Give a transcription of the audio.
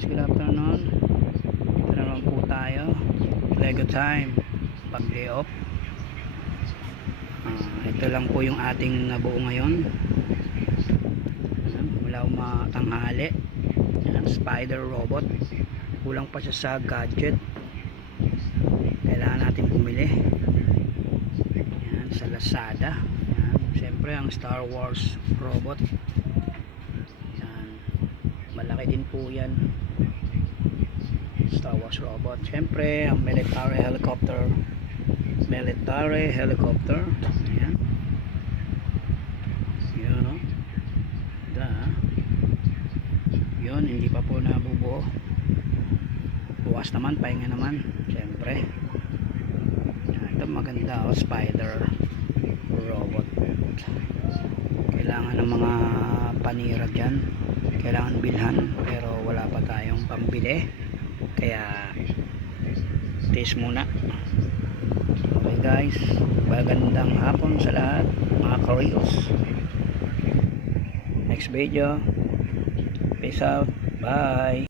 guys, good afternoon. Ito na naman po tayo. Lego time. Pag day off. Ah, ito lang po yung ating nabuo ngayon. Mula umatanghali. Spider robot. Kulang pa siya sa gadget. Kailangan natin bumili. Ayan, sa Lazada. Ayan, Siyempre ang Star Wars robot. Po yan. Star Wars robot. Siyempre, ang military helicopter. Military helicopter. Ayan. Yun, no? Da. Yun, hindi pa po nabubuo. Bukas naman, pahinga naman. Siyempre. Ayan, Ito maganda, oh, spider robot. Kailangan ng mga panira dyan. Kailangan bilhan. Pero wala pa tayong pambili. Kaya, taste muna. Okay guys, magandang hapon sa lahat mga Koreos. Next video. Peace out. Bye.